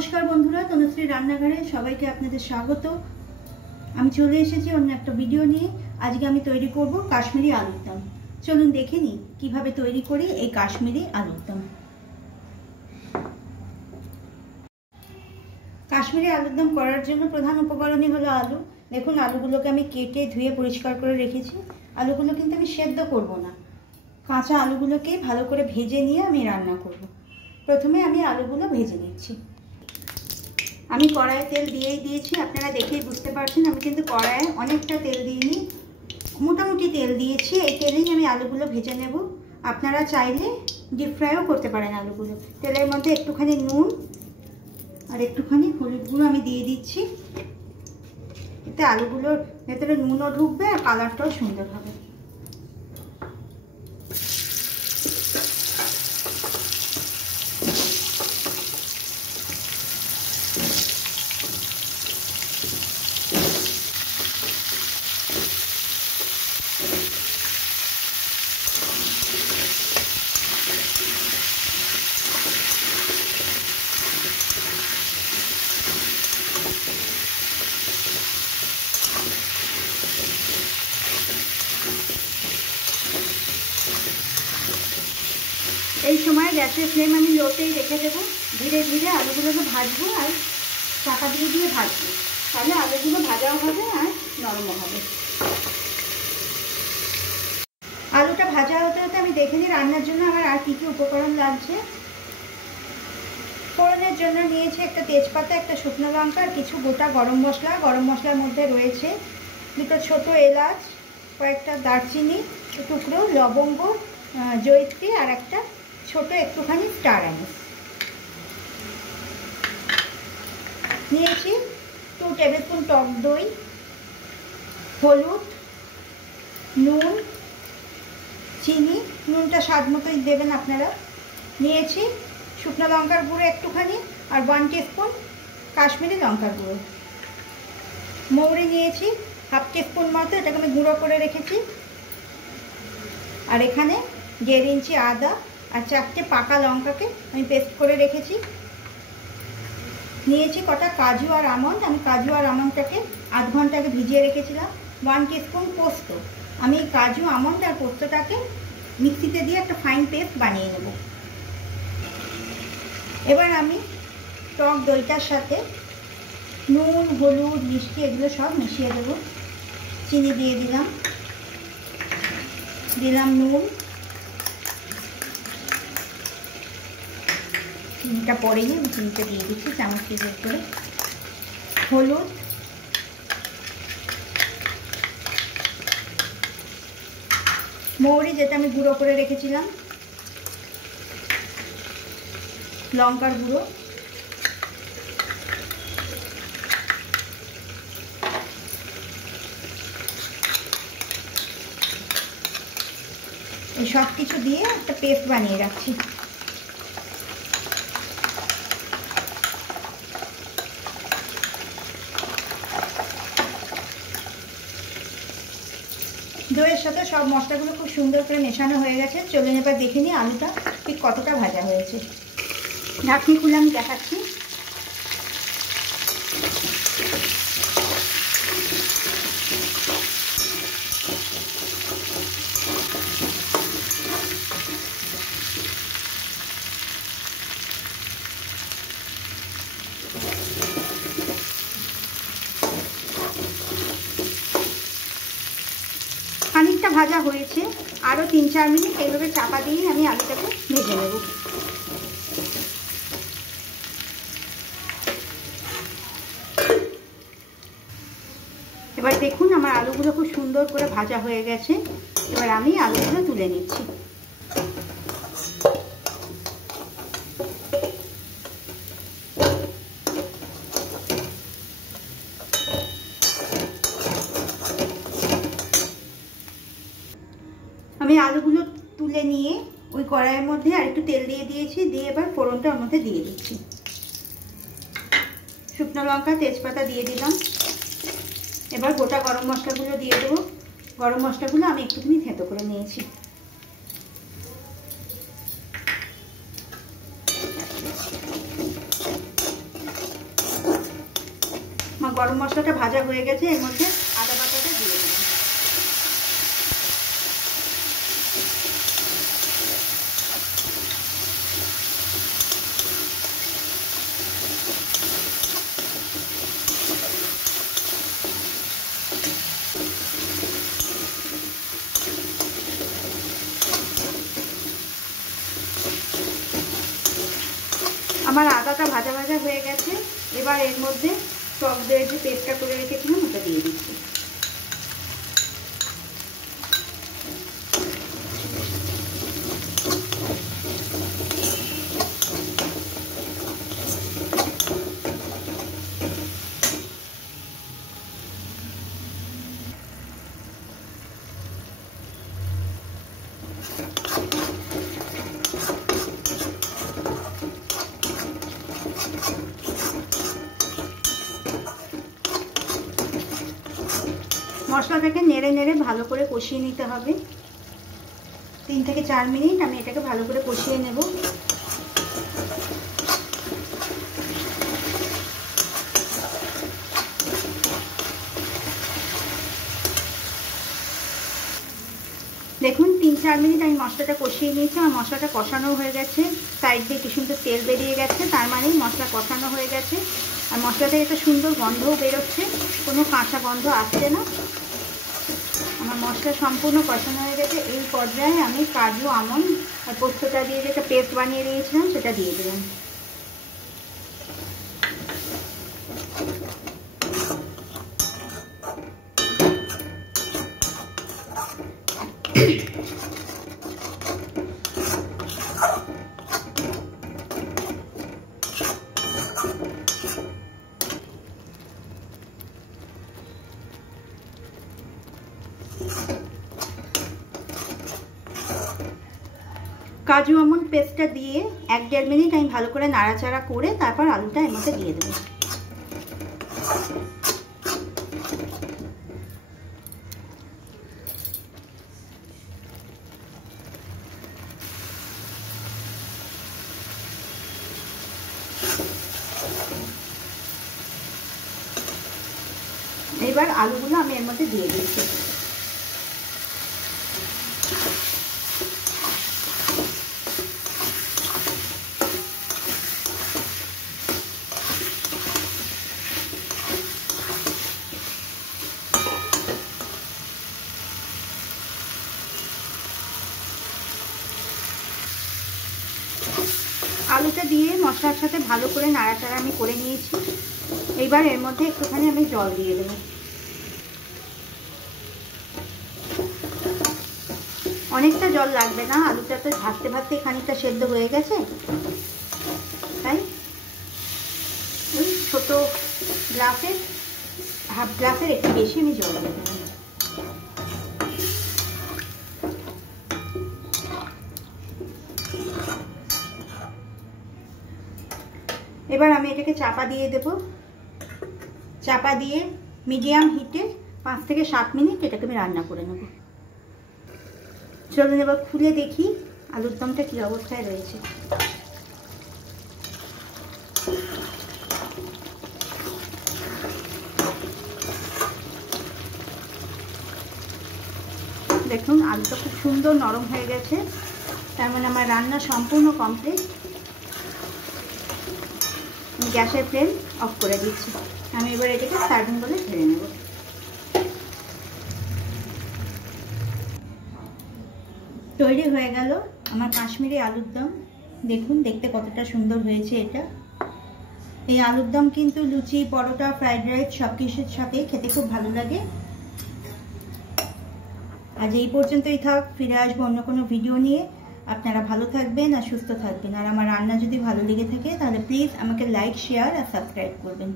নমস্কার বন্ধুরা, তনুশ্রী রান্নাঘরে সবাইকে আপনাদের স্বাগত। আমি চলে এসেছি অন্য একটা ভিডিও নিয়ে। আজকে আমি তৈরি করব কাশ্মীরি আলুর দম। চলুন দেখে নিই কিভাবে তৈরি করি এই কাশ্মীরি আলুর দম। কাশ্মীরি আলুর দম করার জন্য প্রধান উপকরণই হলো আলু। দেখুন, আলুগুলোকে আমি কেটে ধুয়ে পরিষ্কার করে রেখেছি। আলুগুলো কিন্তু আমি সেদ্ধ করব না, কাঁচা আলুগুলোকে ভালো করে ভেজে নিয়ে আমি রান্না করব। প্রথমে আমি আলুগুলো ভেজে নিচ্ছি। আমি কড়াইয়ে তেল দিয়েই দিয়েছি, আপনারা দেখেই বুঝতে পারছেন। আমি কিন্তু কড়াইয়ে অনেকটা তেল দিইনি, মোটামুটি তেল দিয়েছি। এই তেলেই আমি আলুগুলো ভেজে নেব। আপনারা চাইলে ডিপ ফ্রাইও করতে পারেন আলুগুলো। তেলের মধ্যে একটুখানি নুন আর একটুখানি হলুদ গুঁড়ো আমি দিয়ে দিচ্ছি। এতে আলুগুলোর ভেতরে নুনও ঢুকবে আর কালারটাও সুন্দর হবে। এই সময় গ্যাসের ফ্লেম আমি লোতেই রেখে দেবো। ধীরে ধীরে আলুগুলোকে ভাজবো আর চাপা দিয়ে দিয়ে ভাজবো, তাহলে আলুগুলো ভাজাও হবে আর নরমও হবে। আলুটা ভাজা হতে হতে আমি দেখে নিই রান্নার জন্য আমার আর কী কী উপকরণ লাগছে। ফোড়নের জন্য নিয়েছি একটা তেজপাতা, একটা শুকনো লঙ্কা আর কিছু গোটা গরম মশলা। গরম মশলার মধ্যে রয়েছে দুটো ছোট এলাচ, কয়েকটা দারচিনি টুকরো, লবঙ্গ, জয়িত্রী আর একটা ছোট একটুখানি স্টার আনিস। নিয়েছি 2 টেবিল স্পুন টক দই, হলুদ, নুন, চিনি, নুনটা স্বাদ মতোই দেবেন আপনারা। নিয়েছি শুকনো লঙ্কার গুঁড়ো একটুখানি আর 1 টিস্পুন কাশ্মীরি লঙ্কার গুঁড়ো। মৌরি নিয়েছি 1/2 টিস্পুন মতো, এটাকে আমি গুঁড়ো করে রেখেছি। আর এখানে 1.5 ইঞ্চি আদা আর 4টে পাকা লঙ্কাকে আমি পেস্ট করে রেখেছি। নিয়েছি কটা কাজু আর আমন্ড। আমি কাজু আর আমন্ডটাকে আধ ঘন্টা আগে ভিজিয়ে রেখেছিলাম। 1 টিস্পুন পোস্ত। আমি কাজু, আমন্ড আর পোস্তটাকে মিক্সিতে দিয়ে একটা ফাইন পেস্ট বানিয়ে নেব। এবার আমি টক দইটার সাথে নুন, হলুদ, মিষ্টি এগুলো সব মিশিয়ে দেবো। চিনি দিয়ে দিলাম, নুন, চিনিটা পরে নিয়ে আমি চিনিটা দিয়ে দিচ্ছি চামচ দিয়ে করে। হলুদ, মৌরি যেটা আমি গুঁড়ো করে রেখেছিলাম, লঙ্কার গুঁড়ো, এই সব কিছু দিয়ে একটা পেস্ট বানিয়ে রাখছি। দইয়ের সাথে সব মশলাগুলো খুব সুন্দর করে মেশানো হয়ে গেছে। চলুন এবার দেখে নিই আলুটা ঠিক কতটা ভাজা হয়েছে। ঢাকনি খুলে আমি দেখাচ্ছি। খানিকটা ভাজা হয়েছে, আরও 3-4 মিনিট এইভাবে চাপা দিয়ে আমি আলুটাকে ভেজে নেব। এবার দেখুন আমার আলুগুলো খুব সুন্দর করে ভাজা হয়ে গেছে। এবার আমি আলুগুলো তুলে নিচ্ছি। আমি আলুগুলো তুলে নিয়ে ওই কড়াইয়ের মধ্যে আর একটু তেল দিয়ে দিয়েছি, দিয়ে এবার ফোড়নটা ওর মধ্যে দিয়ে দিচ্ছি। শুকনো লঙ্কা, তেজপাতা দিয়ে দিলাম। এবার গোটা গরম মশলাগুলো দিয়ে দেবো। গরম মশলাগুলো আমি একটুখানি থেঁতো করে নিয়েছি। আমার গরম মশলাটা ভাজা হয়ে গেছে, এর মধ্যে আদা বাটাটা দিয়ে দেবো। আমার আদাটা ভাজা ভাজা হয়ে গেছে। এবার এর মধ্যে টক দইয়ের যে পেস্টটা করে রেখেছিলাম ওটা দিয়ে দিচ্ছি। মশলাটাকে নেড়ে নেড়ে ভালো করে কষিয়ে নিতে হবে। 3 থেকে 4 মিনিট আমি এটাকে ভালো করে কষিয়ে নেব। দেখুন 3-4 মিনিট আমি মশলাটা কষিয়ে নিয়েছি। আমার মশলাটা কষানো হয়ে গেছে, সাইড দিয়ে কি সুন্দর তেল বেরিয়ে গেছে, তার মানে মশলা কষানো হয়ে গেছে। আর মশলা থেকে একটা সুন্দর গন্ধও বেরোচ্ছে, কোনো কাঁচা গন্ধ আসছে না। আমার মশলা সম্পূর্ণ কষানো হয়ে গেছে। এই পর্যায়ে আমি কাজু, আমন্ড আর পোস্তটা দিয়ে যেটা পেস্ট বানিয়ে দিয়েছিলাম সেটা দিয়ে দিলাম। কাজু আমন্ড পেস্টটা দিয়ে 1-1.5 মিনিট আমি ভালো করে নাড়াচাড়া করে তারপর আলুটা এর মধ্যে দিয়ে দেবো। এবার আলুগুলো আমি এর মধ্যে দিয়ে দিচ্ছি। আলুটা দিয়ে মশলার সাথে ভালো করে নাড়াচাড়া আমি করে নিয়েছি। এইবার এর মধ্যে একটুখানি আমি জল দিয়ে দেবো। অনেকটা জল লাগবে না, আলুটা তো ভাজতে ভাজতে খানিকটা সেদ্ধ হয়ে গেছে, তাই ওই ছোটো গ্লাসের হাফ গ্লাসের একটু বেশি আমি জল দিয়ে দেবো। এবার আমি এটাকে চাপা দিয়ে দেব। চাপা দিয়ে মিডিয়াম হিটে 5 থেকে 7 মিনিট এটাকে আমি রান্না করে নেব। চলুন এবার খুলে দেখি আলুর দমটা কি অবস্থায় রয়েছে। দেখুন আলুটা খুব সুন্দর নরম হয়ে গেছে, তার মানে আমার রান্না সম্পূর্ণ কমপ্লিট। আমি গ্যাসের ফ্লেম অফ করে দিচ্ছি। আমি এবার এটাকে সার্ভিং বলে ঢেলে নেব। তৈরি হয়ে গেল আমার কাশ্মীরি আলুর দম। দেখুন দেখতে কতটা সুন্দর হয়েছে এটা। এই আলুর দম কিন্তু লুচি, পরোটা, ফ্রাইড রাইস সব কিছুর সাথে খেতে খুব ভালো লাগে। আজ এই পর্যন্তই থাক, ফিরে আসবো অন্য কোনো ভিডিও নিয়ে। আপনারা ভালো থাকবেন আর সুস্থ থাকবেন। আর আমার রান্না যদি ভালো লেগে থাকে তাহলে প্লিজ আমাকে লাইক, শেয়ার আর সাবস্ক্রাইব করবেন।